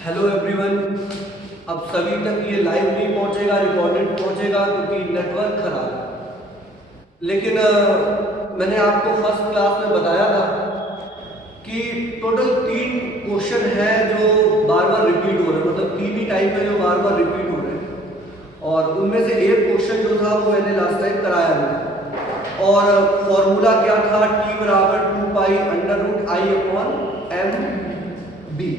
Hello everyone. अब सभी तक ये लाइव नहीं पहुंचेगा, रिकॉर्डेड पहुंचेगा क्योंकि नेटवर्क खराब है। लेकिन मैंने आपको फर्स्ट क्लास में बताया था कि टोटल 3 क्वेश्चन है जो बार बार रिपीट हो रहे हैं, मतलब 3 ही टाइप है जो बार बार रिपीट हो रहे हैं। और उनमें से एक क्वेश्चन जो था वो मैंने लास्ट टाइम कराया था और फॉर्मूला क्या था, t बराबर 2 pi under root I upon M B.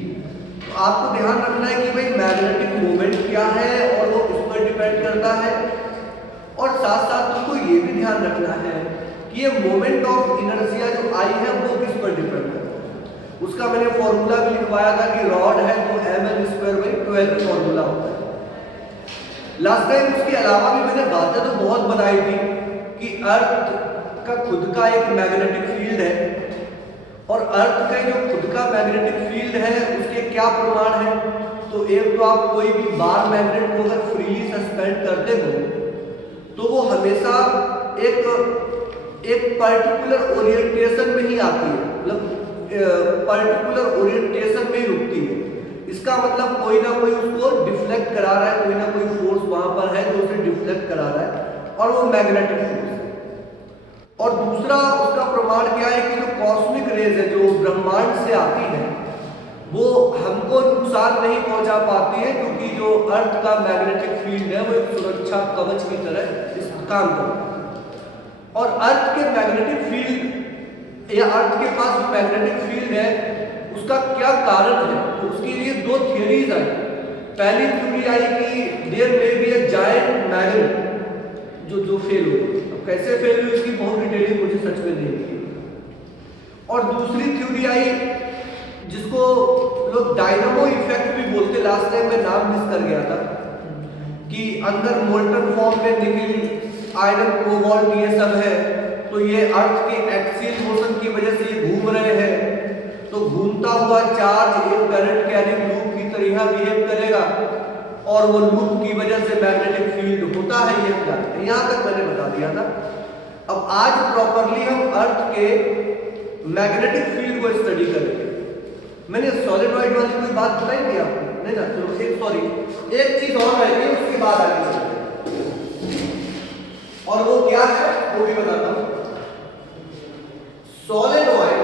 आपको ध्यान रखना है कि भाई मैग्नेटिक मोमेंट क्या है और वो किस पर डिपेंड करता है, और साथ साथ तुमको ये भी ध्यान रखना है कि ये मोमेंट ऑफ इनर्शिया जो आई है वो किस पर डिपेंड करता है। उसका मैंने फॉर्मूला भी लिखवाया था कि रॉड है तो ml²/12 फॉर्मूला होता है लास्ट टाइम। उसके अलावा भी मैंने बातें तो बहुत बनाई थी कि अर्थ का खुद का एक मैग्नेटिक फील्ड है और अर्थ का जो खुद का मैग्नेटिक फील्ड है उसके क्या प्रमाण है। तो एक तो आप कोई भी बार मैग्नेट को अगर फ्रीली सस्पेंड करते हो तो वो हमेशा एक पर्टिकुलर ओरिएंटेशन में ही आती है, मतलब पर्टिकुलर ओरिएंटेशन में ही रुकती है। इसका मतलब कोई ना कोई उसको डिफ्लेक्ट करा रहा है, कोई ना कोई फोर्स वहां पर है जो उसे डिफ्लेक्ट करा रहा है और वो मैग्नेटिक फोर्स है। और दूसरा उसका प्रमाण क्या है कि जो कॉस्मिक रेज है जो ब्रह्मांड से आती है वो हमको नुकसान नहीं पहुंचा पाती है, क्योंकि जो अर्थ का मैग्नेटिक फील्ड है वो एक सुरक्षा कवच की तरह इस काम करता है। और अर्थ के मैग्नेटिक फील्ड या अर्थ के पास जो मैग्नेटिक फील्ड है उसका क्या कारण है, तो उसके लिए 2 थियरीज आई। पहली थ्योरी आई कि there may be a giant magnet जो फेल हुई। अब कैसे फेल हुई इसकी बहुत डिटेलिंग मुझे सच में नहीं थी। और दूसरी थ्योरी आई जिसको लोग डायनामो इफेक्ट भी बोलते, लास्ट टाइम मैं नाम मिस कर गया था, कि अंदर मोल्टन फॉर्म में निकल आयरन कोबाल्ट ये सब है, तो ये अर्थ के एक्सियल मोशन की वजह से ये घूम रहे हैं, तो घूमता हुआ चार्ज एक करंट कैरिंग लूप की तरह बिहेव करेगा और वो लूप की वजह से मैग्नेटिक फील्ड होता है। ये क्या है, यहां तक मैंने बता दिया था। अब आज प्रॉपरली हम अर्थ के मैग्नेटिक फील्ड को स्टडी करेंगे। मैंने सॉलिडॉइड वाली कोई बात बताई थी आपको? नहीं ना, चलो एक चीज और रहेगी उसके बाद आगे चलते हैं, और वो क्या है वो भी बताता हूं। Solenoid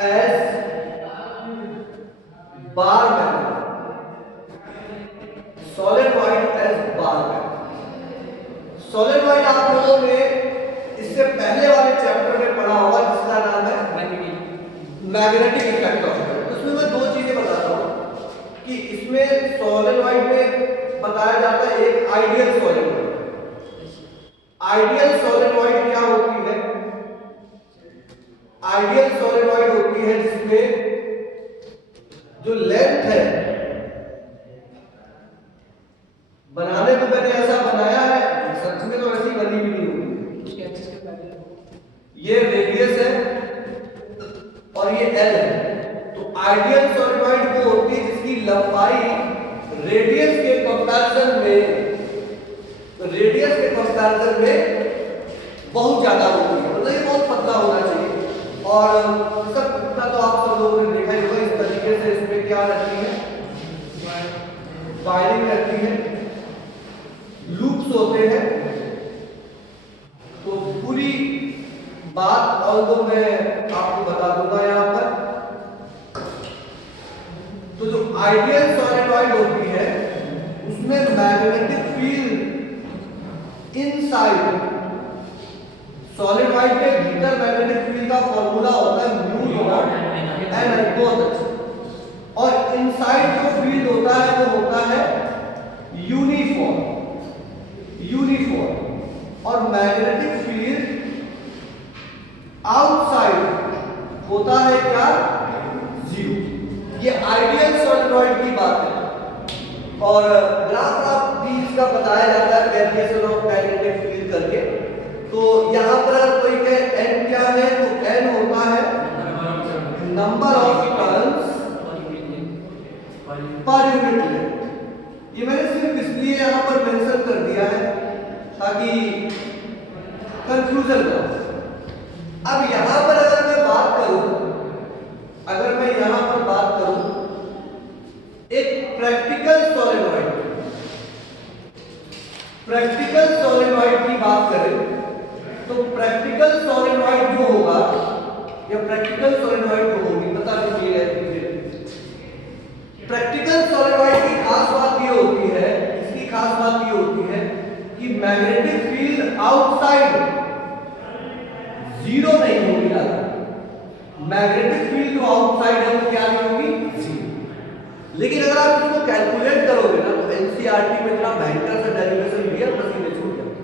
as bar magnet, solenoid as bar magnet. Solenoid आप लोगों ने इससे पहले वाले चैप्टर में पढ़ा होगा जिसका नाम है मैग्नेटिक इफेक्ट ऑफ करंट। उसमें मैं 2 चीजें बताता हूं कि इसमें सॉलिडॉइड में बताया जाता है एक आइडियल सॉलिडॉइड। आइडियल सॉलिडॉइड क्या होती है? आइडियल सॉलिडॉइड होती है जिसमें जो लेंथ है, बनाने को मैंने ऐसा बनाया है, सच में तो ऐसी बनी भी नहीं होगी। ये रेडियस है और ये एल है। तो आइडियल सॉलिडॉइड वो होती है जिसकी लंबाई रेडियस के कंपैरिजन में बहुत ज्यादा होती है, मतलब ये बहुत पतला होना चाहिए। और सब इतना तो आप सब लोगों ने देखा ही होगा, इस तरीके से इसमें क्या रहती है, वायरिंग रहती है, लूप्स होते हैं। तो पूरी बात और तो मैं आपको बता दूंगा यहां पर। तो जो आइडियल सॉलिडॉइड होती है उसमें मैग्नेटिक फील्ड इनसाइड, सॉलिडॉइड के भीतर मैग्नेटिक फील्ड का फॉर्मूला होता है म्यू नॉट एन, और इनसाइड जो फील्ड होता है वो होता है यूनिफॉर्म। और मैग्नेटिक फील्ड आउटसाइड होता है क्या? 0। ये आइडियल सॉलिडॉइड की बात है। और ग्राफ भी इसका बताया जाता है वेरिएशन ऑफ मैग्नेटिक फील्ड करके। तो यहां पर कोई कहे n क्या है, तो n होता है number of turns per unit length. ये मैंने सिर्फ इसलिए यहां पर मेंशन कर दिया है ताकि कंफ्यूजन ना हो। अब यहां पर अगर मैं बात करूं प्रैक्टिकल सोलेनॉइड जो होगी, बता दीजिएगा। प्रैक्टिकल सोलेनॉइड की खास बात ये होती है, इसकी खास बात ये होती है कि मैग्नेटिक फील्ड आउटसाइड जीरो नहीं होगी। मैग्नेटिक फील्ड जो आउटसाइड है वो क्या नहीं होगी, जीरो। लेकिन अगर आप इसको कैलकुलेट करोगे ना तो एनसीईआरटी में इतना भयंकर सा डेरिवेशन दिया, पसीने छूट जाते।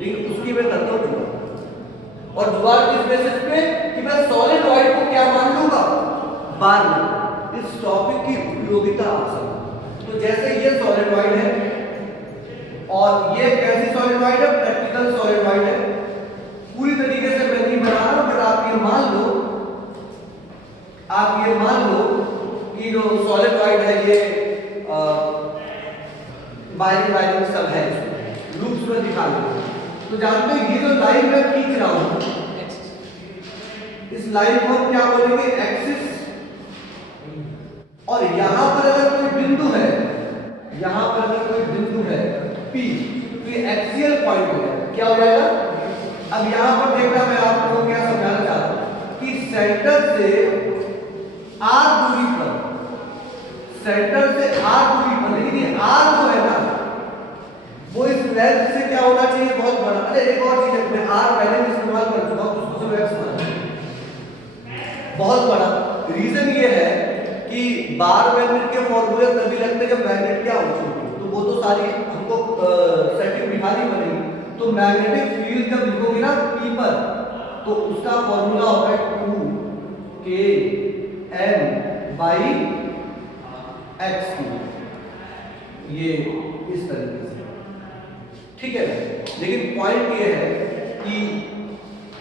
लेकिन उसकी मैं करता हूँ जुगाड़, और जुगाड़ किस बेसिस पे कि मैं सॉलिनॉइड को क्या मान लूंगा, बार में। इस टॉपिक की उपयोगिता आप समझो। तो जैसे ये सॉलिनॉइड है और ये कैसी सॉलिनॉइड है, प्रैक्टिकल सॉलिनॉइड है। पूरी तरीके से मैं नहीं बना रहा हूं, फिर आप ये मान लो कि जो सॉलिनॉइड है ये वायरिंग सब है, लूप्स में दिखा दो। तो जानते हो ये जो लाइन मैं खींच रहा हूं, इस लाइन को हम क्या बोलेंगे, एक्सिस। और यहां पर अगर कोई बिंदु है, यहां पर अगर कोई बिंदु है P, तो ये एक्सियल पॉइंट हो जाएगा। क्या हो जाएगा? अब यहां पर देखना, मैं आपको क्या समझाना चाहता हूं कि सेंटर से R दूरी पर, लेकिन ये R जो है ना वो इस लेंथ से क्या होना चाहिए, बहुत बड़ा। अरे एक और चीज है, मैं R पहले भी इस्तेमाल कर चुका हूं, उसको सिर्फ X माना, बहुत बड़ा। रीजन ये है कि बार मैग्नेट के फॉर्मूले तभी लगते हैं जब मैग्नेट क्या हो चुकी है, तो वो तो सारी हमको सेटिंग बिठानी पड़ेगी। तो मैग्नेटिक फील्ड जब लिखोगे ना P पर, तो उसका फॉर्मूला होगा 2Km/x3, ये इस तरीके से, ठीक है। लेकिन पॉइंट ये है कि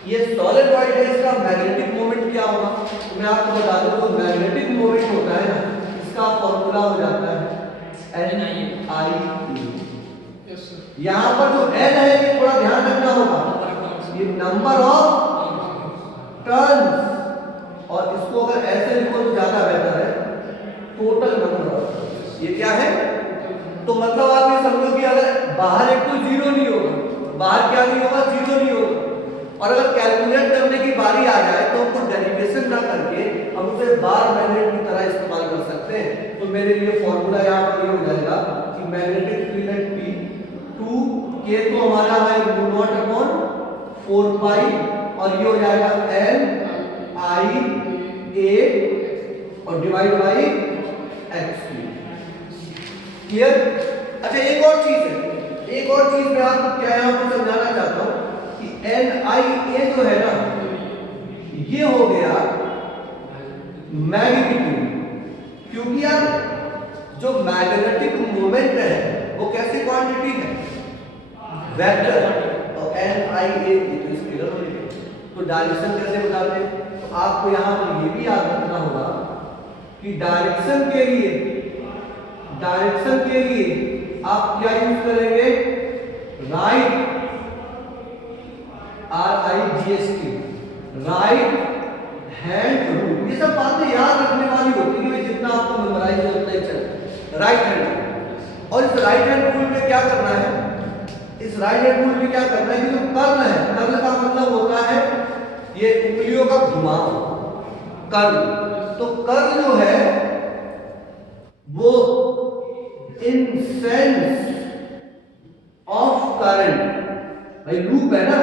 ये सॉलिनॉइड है, इसका मैग्नेटिक मोमेंट क्या होगा, तो मैं आपको बता दूं, जो मैग्नेटिक मोमेंट होता है ना, इसका फॉर्मूला हो जाता है NIE। यहां पर जो N है ये थोड़ा ध्यान रखना होगा, ये नंबर ऑफ टर्न्स, और इसको अगर ऐसे लिखो तो ज्यादा बेहतर है, टोटल नंबर ऑफ टर्न्स। ये क्या है, तो मतलब आप ये समझो कि अगर बाहर एक तो जीरो नहीं होगा, बाहर क्या नहीं होगा, जीरो नहीं होगा। और अगर कैलकुलेट करने की बारी आ जाए तो हमको डेरिवेशन ना करके हम उसे बार मैग्नेट की तरह इस्तेमाल कर सकते हैं। तो मेरे लिए फॉर्मूला यहाँ पर ये हो जाएगा कि मैग्नेटिक फील्ड है P, 2K तो हमारा है μ0/4 और ये हो जाएगा NIA और डिवाइड बाई x3। क्लियर? अच्छा एक और चीज मैं आपको क्या यहाँ पर समझाना चाहता हूँ कि NIA जो है ना, ये हो गया मैग्नीट्यूड। क्योंकि यार जो मैग्नेटिक मोमेंट है वो कैसी क्वांटिटी है, वेक्टर, और NIA तो स्केलर हो गया। तो डायरेक्शन कैसे बताते हैं, तो आपको यहाँ पर ये भी याद रखना होगा कि डायरेक्शन के लिए आप क्या यूज करेंगे, right, RIGST, right hand rule. ये सब बातें याद रखने वाली होती है, जितना आपको मेमोराइज होता है चल राइट हैंड। और इस राइट हैंड रूल में क्या करना है, कि जो कर्ल है, कर्ल का मतलब होता है ये उंगलियों का घुमाव, कर्ल। तो कर्ल जो है वो इन सेंस ऑफ करंट, भाई लूप है ना,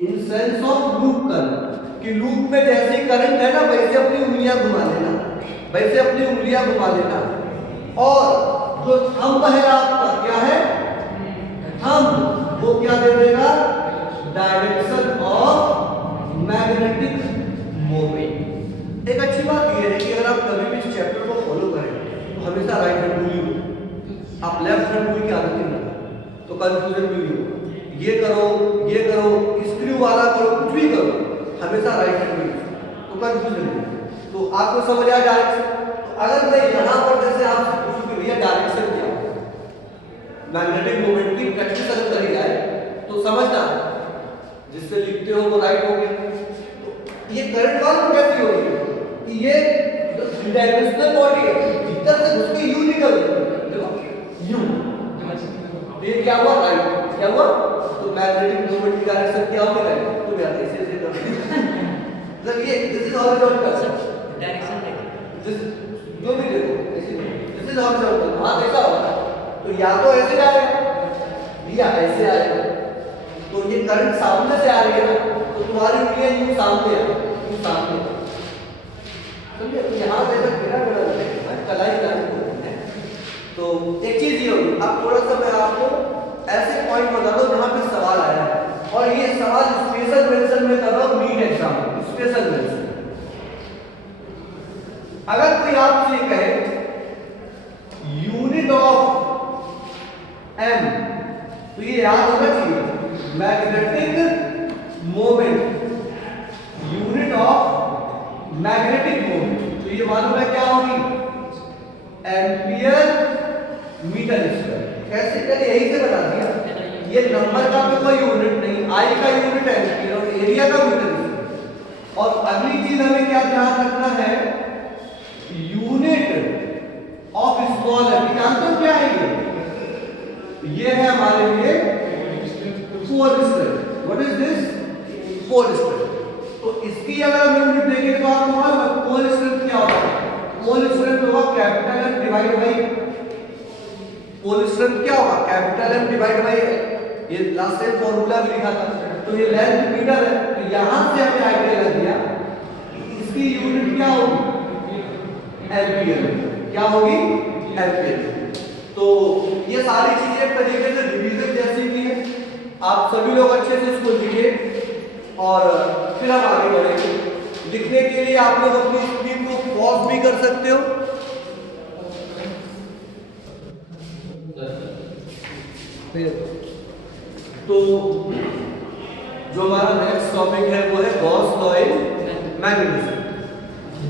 in sense of loop current, कि लूप में जैसे करंट है ना वैसे अपनी उंगलियां घुमा लेना, और जो थंब है आपका क्या है, थंब, वो क्या दे देगा, डायरेक्शन ऑफ मैग्नेटिक मोमेंट। एक अच्छी बात यह है कि अगर आप कभी भी इस चैप्टर को फॉलो करें तो हमेशा राइट हैंड रूल यूज, आप लेफ्ट हैंड रूल की आदत नहीं बनाए तो कंफ्यूजन भी होगा। ये करो, स्क्रू वाला करो, कुछ भी करो, हमेशा राइट हैंड रूल, तो कंफ्यूजन नहीं। तो आपको समझ आया डायरेक्शन। तो अगर मैं यहाँ पर जैसे आपसे पूछूं कि भैया डायरेक्शन क्या है, मैग्नेटिक मोमेंट की प्रैक्टिस अगर करी जाए तो समझना, जिससे लिखते हो वो राइट हो गया। तो ये करंट वाला कैसी हो रही है, ये थ्री डायमेंशनल बॉडी है, भीतर से घुस के यू निकल देखो यू, ये क्या हुआ, राइट, क्या हुआ, तो मैग्नेटिक मोमेंट की डायरेक्शन क्या होगी, राइट। तो यार ऐसे कर सर ये दिस इज हॉरिजॉन्टल, डायरेक्शन देखिए, दिस जो भी देखो दिस इज हॉरिजॉन्टल, हां देखा होगा, तो या तो ऐसे जाएगा या ऐसे आएगा, तो ये करंट सामने से आ रही है ना, तो तुम्हारी उंगलियां यूं सामने आ, यूं सामने, समझे? तो यहाँ से जब गिरा गिरा लगेगा कलाई होती है। तो एक चीज ये होगी, अब थोड़ा सा मैं आपको ऐसे पॉइंट बता दूं जहाँ पे सवाल आया है, और ये सवाल स्पेशल मेंशन में कर रहा हूँ नीट एग्जाम में, स्पेशल मेंशन। अगर कोई आपसे कहे यूनिट ऑफ एम, तो ये याद होना चाहिए magnetic moment, unit of magnetic moment, तो ये मालूम है क्या होगी, एम्पियर मीटर स्क्वायर। कैसे पहले यही से बता दिया, ये नंबर का भी कोई यूनिट नहीं, आई का यूनिट एम्पियर और एरिया का मीटर स्क्वायर। और अगली चीज हमें क्या ध्यान रखना है, यूनिट ऑफ स्मॉल एम, जानते हो क्या है ये है हमारे लिए force strength. What is this, force strength. तो इसकी अगर हम यूनिट देखें तो आपको मालूम है फोर्स स्ट्रेंथ क्या होता है, फोर्स स्ट्रेंथ होगा capital M divide by, force strength क्या होगा, कैपिटल एम डिवाइड बाई, ये लास्ट टाइम फॉर्मूला भी लिखा था। तो ये लेंथ मीटर है, तो यहां से हमें आइडिया लग गया इसकी यूनिट क्या होगी, एम्पियर। क्या होगी, एम्पियर। तो ये सारी चीजें एक तरीके से डिवीजन जैसी भी है, आप सभी लोग अच्छे से इसको लिखिए और फिर हम आगे बढ़ेंगे। लिखने के लिए आप लोग अपनी स्क्रीन को पॉज भी कर सकते हो। तो जो हमारा नेक्स्ट टॉपिक है वो है Gauss law in magnetism.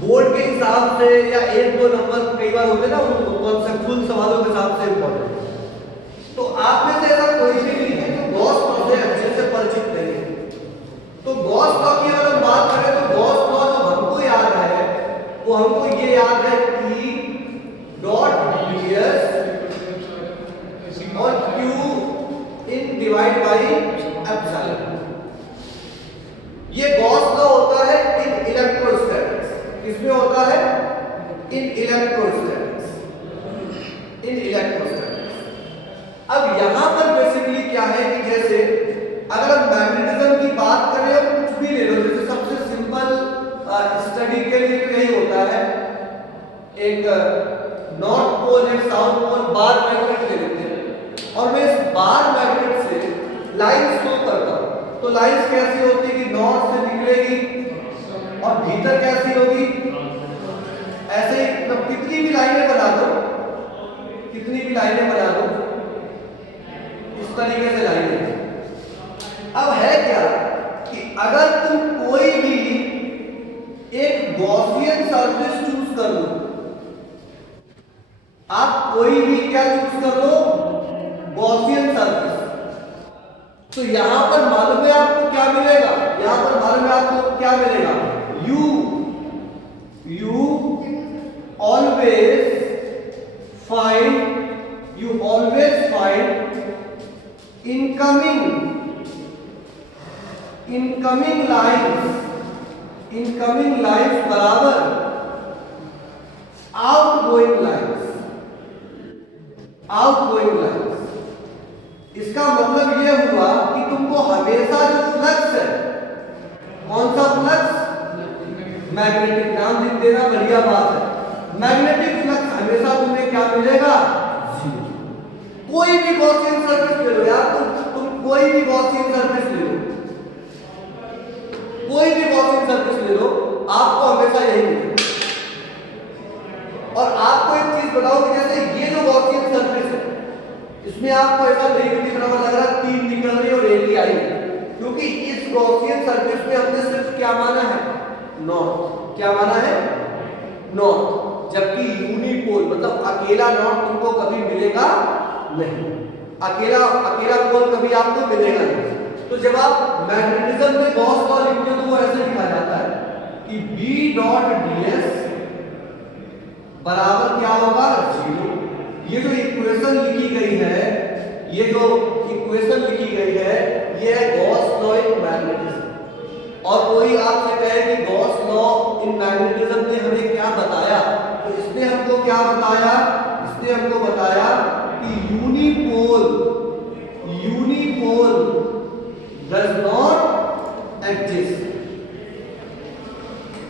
Board के हिसाब से या एक दो नंबर कई बार होते ना कॉन्सेप्चुअल सवालों के हिसाब से इंपॉर्टेंट, तो आप में से ऐसा कोई भी नहीं है जो गॉस लॉ से अच्छे से परिचित नहीं है। तो गॉस लॉ की अगर हम बात करें तो गॉस लॉ जो हमको याद है वो हमको ये याद है कि डॉट ds और q in divide by epsilon. ये गॉस लॉ होता है इन इलेक्ट्रोस्टैटिक्स। किसमें होता है, इन इलेक्ट्रोस्टैटिक्स, इन इलेक्ट्रोस्टैटिक्स। अब यहां पर बेसिकली क्या है कि जैसे अगर हम मैग्नेटिज्म की बात करें और कुछ भी ले लो, जैसे सबसे सिंपल स्टडी के लिए तो यही होता है, एक नॉर्थ पोल एक साउथ पोल बार मैग्नेट ले लेते हैं और मैं इस बार मैग्नेट से लाइंस फ्लो करता हूं। तो लाइंस कैसी होती है कि नॉर्थ से निकलेगी और भीतर कैसी होगी, ऐसे ही मतलब कितनी भी लाइनें बना दो, कितनी भी लाइनें बना दो, इस तरीके से लाइनें। अब है क्या कि अगर तुम कोई भी एक गॉसियन सरफेस चूज कर लो, आप कोई भी क्या चूज कर लो, गॉसियन सरफेस, तो यहां पर मालूम है आपको क्या मिलेगा, यहां पर मालूम है आपको क्या मिलेगा, you always find incoming lines बराबर outgoing lines। इसका मतलब यह हुआ कि तुमको हमेशा जो फ्लक्स है, कौन सा फ्लक्स, मैग्नेटिक, नाम लिख देना, बढ़िया बात है, मैग्नेटिक फ्लक्स हमेशा तुम्हें क्या मिलेगा, जीरो। कोई भी गॉसियन सरफेस ले लो यार, तुम कोई भी गॉसियन सरफेस ले लो, कोई भी गॉसियन सरफेस ले लो, आपको हमेशा यही मिलेगा। और आपको एक चीज बताओ कि जैसे ये जो गॉसियन सरफेस है, इसमें आपको ऐसा नहीं दिख रहा, लग रहा 3 निकल रही और 1 ही आई, क्योंकि इस गॉसियन सरफेस में हमने सिर्फ क्या माना है, नॉर्थ। क्या माना है, नॉर्थ। जबकि यूनिपोल मतलब अकेला नॉर्थ तुमको कभी मिलेगा नहीं, अकेला पोल कभी आपको मिलेगा नहीं। तो जब आप मैग्नेटिज्म में गॉस लॉ लिखते हो तो वो ऐसे लिखा जाता है कि B डॉट ds बराबर क्या होगा, 0। ये जो इक्वेशन लिखी गई है, ये जो इक्वेशन लिखी गई है, ये है गॉस लॉ इन मैग्नेटिज्म। और कोई आपसे कहे कि गॉस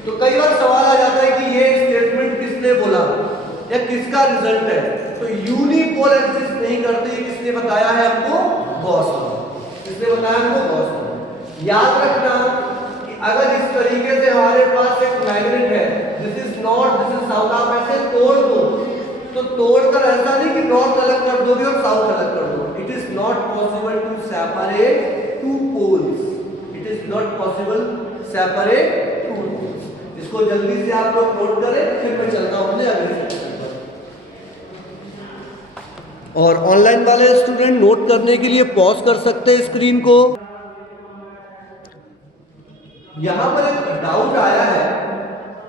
तो कई बार सवाल आ जाता है कि ये स्टेटमेंट किसने बोला या किसका रिजल्ट है, तो यूनिपोल एग्जिस्ट नहीं करते, किसने बताया है हमको? Gauss law. किसने बताया हमको? Gauss law. याद रखना कि अगर इस तरीके से हमारे पास एक मैग्नेट है, this is north, this is south, आप ऐसे तोड़ दो तो तोड़कर ऐसा नहीं कि नॉर्थ अलग कर दोगे और साउथ अलग कर दोगे। It is not possible to separate two poles, it is not possible separate two poles. इसको जल्दी से आप लोग नोट करें, फिर मैं चलता हूं अपने अगले सेक्शन पर। और ऑनलाइन वाले स्टूडेंट नोट करने के लिए पॉज कर सकते हैं स्क्रीन को। यहां पर एक डाउट आया है,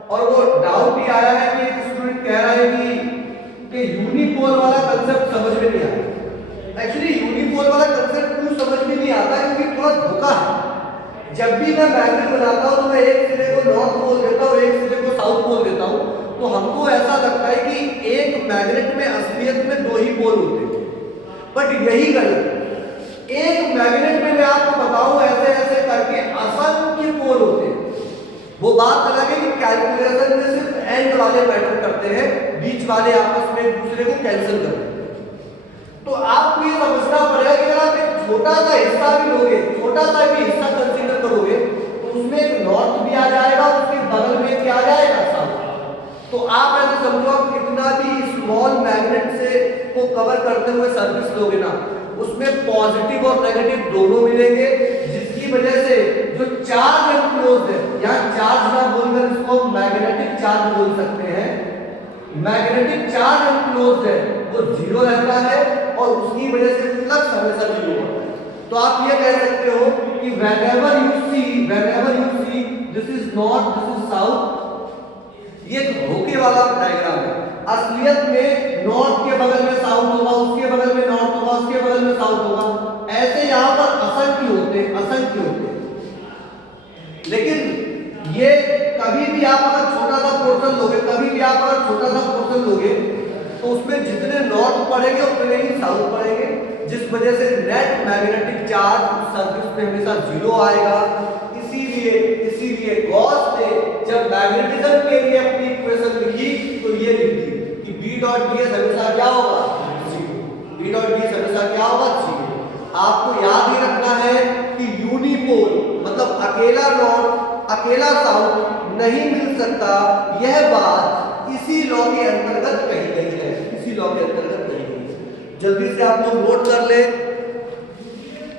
और वो डाउट ही आया है कि एक स्टूडेंट कह रहा है कि यूनिपोल वाला कंसेप्ट समझ में नहीं आता। एक्चुअली यूनिपोल वाला कंसेप्ट क्यों समझ में नहीं आता, क्योंकि थोड़ा धोखा है। जब भी मैं मैग्नेट बनाता हूं तो मैं एक सिरे को नॉर्थ बोल देता हूं, एक सिरे को साउथ बोल देता हूं, तो हमको ऐसा लगता है कि एक मैग्नेट में असलियत में दो ही पोल होते हैं, बट यही गलत है। एक मैग्नेट में मैं आपको बताऊं ऐसे ऐसे करके असंख्य पोल होते हैं। वो बात अलग है कि कैलकुलेशन में सिर्फ एंड वाले मैटर करते हैं, बीच वाले आपस में एक दूसरे को कैंसिल करते हैं। तो आपको ये समझना पड़ेगा कि अगर आप एक छोटा सा हिस्सा भी लोगे, छोटा सा भी हिस्सा कंसीडर करोगे, तो उसमें एक नॉर्थ भी आ जाएगा, उसके बगल में क्या आ जाएगा? साउथ। तो आप ऐसे समझो, आप कितना भी स्मॉल मैग्नेट से को कवर करते हुए सर्फेस लोगे ना, उसमें पॉजिटिव और नेगेटिव दोनों मिलेंगे, जिसकी वजह से जो चार्ज एनक्लोज्ड है, यहाँ चार्ज ना बोलकर इसको मैग्नेटिक चार्ज बोल सकते हैं, मैग्नेटिक चार्ज एनक्लोज्ड है वो जीरो रहता है, और उसकी वजह से फ्लक्स हमेशा जीरो होता है। तो आप ये कह सकते हो कि whenever you see this is north, this is south, ये धोखे वाला डायग्राम है। असलियत में नॉर्थ के बगल में साउथ होगा, उसके बगल में नॉर्थ होगा, उसके बगल में साउथ होगा, ऐसे यहाँ पर असंख्य होते हैं। लेकिन ये कभी भी आप अगर छोटा सा पोर्शन लोगे, तो उसमें जितने नॉर्थ पड़ेंगे उतने ही साउथ पड़ेंगे, जिस वजह से नेट मैग्नेटिक चार्ज सरफेस पे हमेशा जीरो आएगा। इसीलिए गॉस ने जब मैग्नेटिज्म के लिए अपनी इक्वेशन लिखी तो ये लिखी कि B डॉट ds हमेशा क्या होगा? B डॉट ds हमेशा क्या होगा? 0। आपको याद ही रखना है कि यूनिपोल मतलब अकेला नॉर्थ अकेला साउथ नहीं मिल सकता। यह बात इसी लॉ के अंतर्गत कही गई है, जल्दी से आप लोग नोट कर ले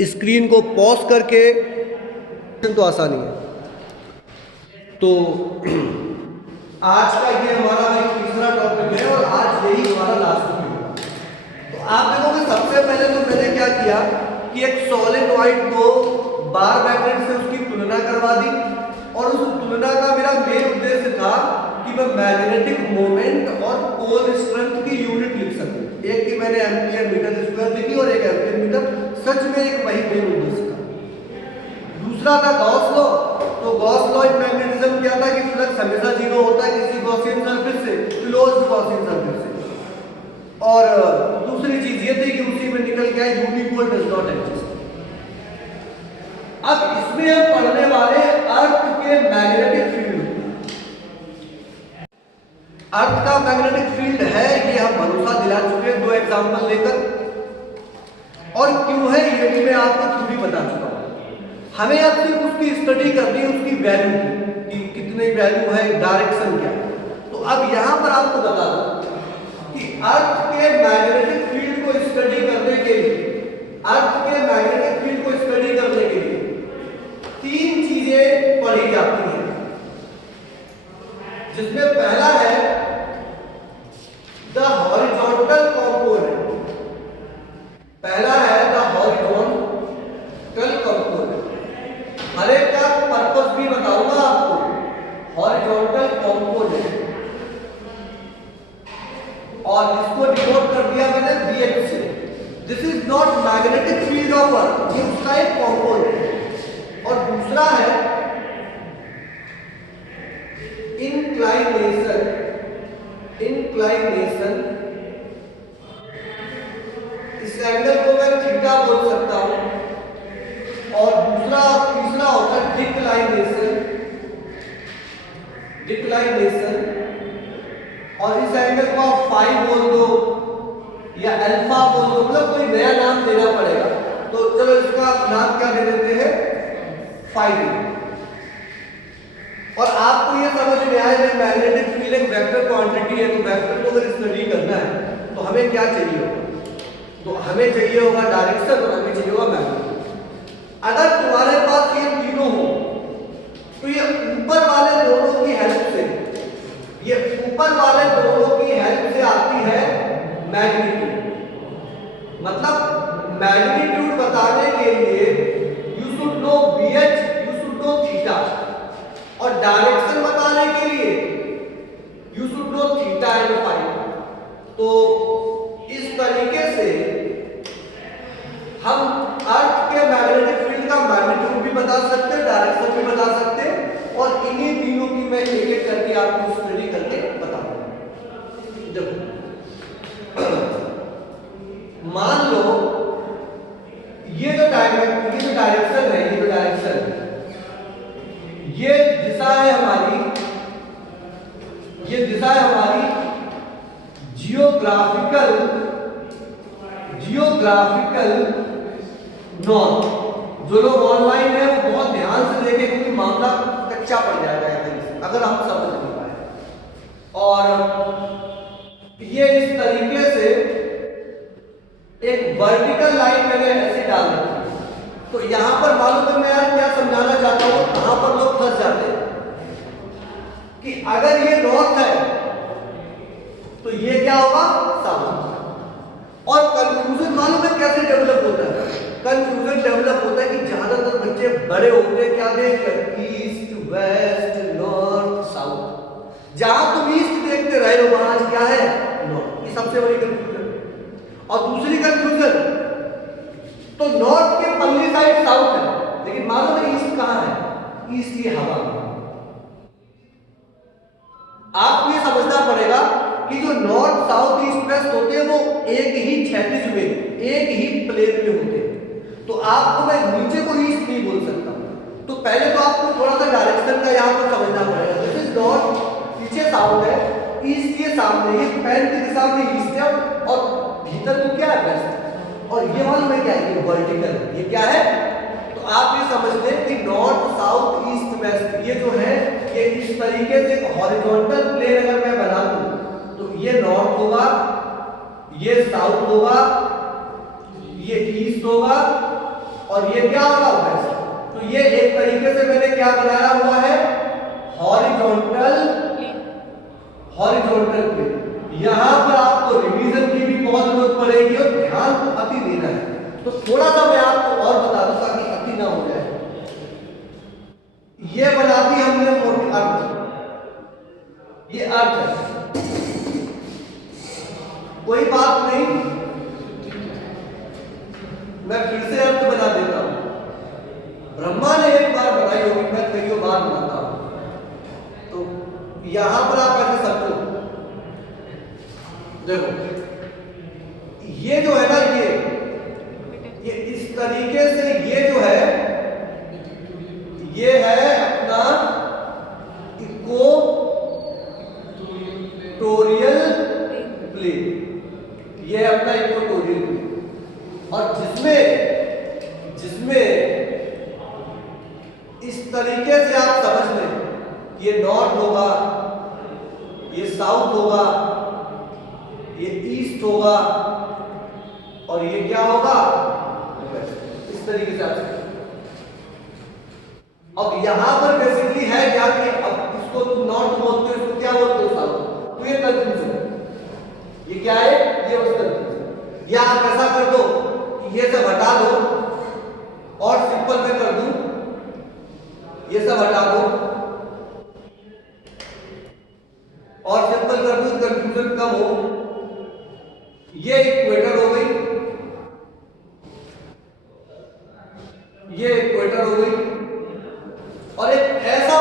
स्क्रीन को पॉज करके, तो आसानी है। तो आज का ये हमारा एक तीसरा टॉपिक है और आज यही हमारा लास्ट वीडियो। तो आप देखोगे सबसे पहले तो मैंने क्या किया कि एक सॉलिनॉइड को बार मैग्नेट से उसकी तुलना करवा दी, और उस तुलना का मेरा मेन उद्देश्य था कि मैं मैग्नेटिक मोमेंट और पोल स्ट्रेंथ की यूनिट लिख सकूं। एक की मैंने एम्पियर मीटर स्क्वायर लिखी और एक एम्पियर मीटर, सच में एक वही मेन उद्देश्य था। दूसरा था गॉस लॉ। तो गॉस लॉ इन मैग्नेटिज्म क्या था कि फ्लक्स हमेशा जीरो होता है किसी गॉसियन सरफेस से, क्लोज्ड गॉसियन सरफेस से। और दूसरी चीज ये थी कि उसी में निकल गया यूनिपोल डज नॉट एग्जिस्ट। अब इसमें हम पढ़ने वाले अर्थ के मैग्नेटिक फील्ड। अर्थ का मैग्नेटिक फील्ड है ये हम भरोसा दिला चुके हैं 2 एग्जांपल लेकर, और क्यों है ये भी मैं आपको खुद ही बता चुका हूं। हमें अब सिर्फ उसकी स्टडी करनी है, उसकी वैल्यू की कितनी वैल्यू है, डायरेक्शन क्या है। तो अब यहां पर आपको बता दूं कि अर्थ के मैग्नेटिक फील्ड को स्टडी करने के लिए, अर्थ के मैग्नेटिक फील्ड को स्टडी करने के लिए 3 चीजें पढ़ी जाती हैं, जिसमें पहला है द हॉरिजॉन्टल कंपोनेंट। पहला है द हॉरिजॉन्टल कंपोनेंट। हर एक का पर्पस भी बताऊंगा आपको। हॉरिजॉन्टल कंपोनेंट, और इसको डिनोट कर दिया मैंने dx से। This is not magnetic field of earth, ये उसका एक कंपोनेंट। और दूसरा है इंक्लाइनेशन। इस एंगल को मैं थीटा बोल सकता हूं, और तीसरा होता है डिक्लाइनेशन। डिक्लाइनेशन, और इस एंगल को आप फाई बोल दो या अल्फा बोल दो, मतलब कोई नया नाम देना पड़ेगा। तो चलो इसका नाम क्या दे देते हैं, फाई दे। और आपको ये समझ में आया कि मैग्नेटिक फील्ड एक वेक्टर क्वांटिटी है, तो वेक्टर को अगर स्टडी करना है तो हमें क्या चाहिए होगा, तो हमें चाहिए होगा डायरेक्शन और हमें चाहिए होगा मैग्नीट्यूड। अगर तुम्हारे पास ये तीनों हो तो ये ऊपर वाले दोनों की हेल्प से, ये ऊपर वाले दोनों की हेल्प से आती है मैग्नीट्यूड। मतलब मैग्नीट्यूड बताने के लिए you should know BH, you should know theta, और डायरेक्शन बताने के लिए you should know theta and phi. तो इस तरीके से हम अर्थ के मैग्नेटिक फील्ड का मैग्नीट्यूड भी बता सकते हैं, डायरेक्शन भी बता सकते हैं, और इन्हीं तीनों की मैं एक एक करके आपको स्टडी करके बताऊंगा। देखो, मान लो ये जो डायरेक्शन है, ये जो डायरेक्शन है, ये दिशा है हमारी, ये दिशा है हमारी जियोग्राफिकल नॉर्थ। जो लोग ऑनलाइन है वो बहुत ध्यान से देखें, क्योंकि मामला कच्चा पड़ जाएगा यहाँ अगर आप समझ नहीं पाए। और ये इस तरीके से एक वर्टिकल लाइन मैंने ऐसे डाल दी। तो यहां पर मालूम है मैं यार क्या समझाना चाहता हूं, कहां पर लोग फंस जाते हैं कि अगर ये नॉर्थ है तो ये क्या होगा, साउथ। और कंफ्यूजन मालूम है कैसे डेवलप होता है, कंफ्यूजन डेवलप होता है कि ज्यादातर बच्चे बड़े होते हैं क्या देखकर, ईस्ट वेस्ट नॉर्थ साउथ। जहां तुम ईस्ट देखते रहे हो वहां क्या है, नॉर्थ। ये सबसे बड़ी कंफ्यूजन। और दूसरी कंफ्यूजन, तो नॉर्थ के पल्ली साइड साउथ है, लेकिन मालूम है ईस्ट कहां है, ईस्ट की हवा में। आपको ये समझना पड़ेगा कि जो नॉर्थ साउथ ईस्ट वेस्ट होते हैं वो एक ही क्षैतिज में, एक ही प्लेन में होते हैं। तो आपको मैं नीचे को ईस्ट नहीं बोल सकता। तो पहले तो आपको थोड़ा सा डायरेक्शन का यहाँ पर समझना पड़ेगा। दिस इज नॉर्थ, पीछे साउथ है, ईस्ट के सामने, ये पैन की दिशा में ईस्ट है, और भीतर तो क्या है, वेस्ट। और ये मालूम है क्या है, ये वर्टिकल, ये क्या है। तो आप ये समझ लें कि नॉर्थ साउथ ईस्ट वेस्ट ये जो है, ये इस तरीके से हॉरिजॉन्टल प्लेन अगर मैं बना दूं तो ये नॉर्थ होगा, ये साउथ होगा, ये ईस्ट होगा, और ये क्या होगा, वेस्ट। तो ये एक तरीके से मैंने क्या बनाया हुआ है, हॉरिजॉन्टल प्लेन। यहां पर आपको रिवीजन की भी बहुत जरूरत पड़ेगी और ध्यान को अति देना है। तो थोड़ा सा मैं आपको और बता दूं ताकि अति ना हो जाए। ये बना दी हमने मोटी अर्थ, ये अर्थ है, कोई बात नहीं, मैं फिर से अर्थ बना देता हूं। ब्रह्मा ने एक बार बनाई होगी, मैं कई बार बनाता हूं। तो यहां पर आप ऐसे समझो, देखो ये जो है ना, ये इस तरीके से, ये जो है ये है अपना इक्वेटोरियल प्लेन, ये है अपना इक्वेटोरियल प्लेन। और जिसमें इस तरीके से आप समझ लें, ये नॉर्थ होगा, ये साउथ होगा, ये ईस्ट होगा, और ये क्या होगा, इस तरीके से आप। अब यहां पर बेसिकली है क्या कि अब इसको तुम नॉर्थ बोलते हो, इसको क्या बोलते हो, साउथ। तो ये कंफ्यूजन है, ये क्या है, ये बस कंफ्यूजन। या आप ऐसा कर दो कि ये सब हटा दो और सिंपल में कर दूं, ये सब हटा दो और सिंपल कर दूं, कंफ्यूजन कम हो। ये इक्वेटर हो गई, ये इक्वेटर हो गई, और एक ऐसा